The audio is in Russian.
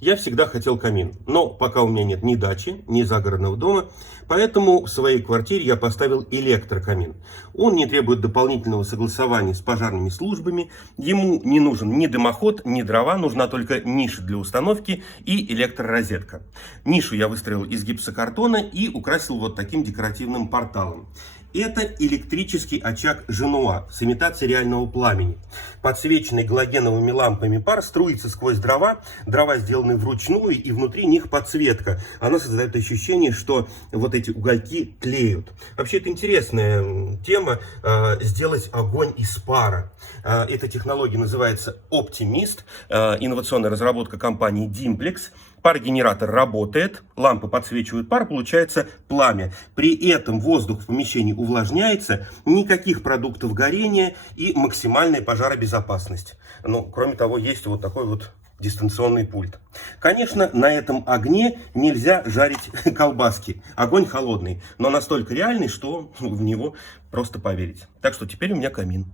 Я всегда хотел камин, но пока у меня нет ни дачи, ни загородного дома, поэтому в своей квартире я поставил электрокамин. Он не требует дополнительного согласования с пожарными службами, ему не нужен ни дымоход, ни дрова, нужна только ниша для установки и электророзетка. Нишу я выстроил из гипсокартона и украсил вот таким декоративным порталом. Это электрический очаг Женуа с имитацией реального пламени. Подсвеченный галогеновыми лампами пар струится сквозь дрова. Дрова сделаны вручную, и внутри них подсветка. Она создает ощущение, что вот эти угольки тлеют. Вообще, это интересная тема, сделать огонь из пара. Эта технология называется Optimist, инновационная разработка компании Dimplex. Парогенератор работает, лампы подсвечивают пар, получается пламя. При этом воздух в помещении увлажняется, никаких продуктов горения и максимальная пожаробезопасность. Ну, кроме того, есть вот такой вот дистанционный пульт. Конечно, на этом огне нельзя жарить колбаски. Огонь холодный, но настолько реальный, что в него просто поверить. Так что теперь у меня камин.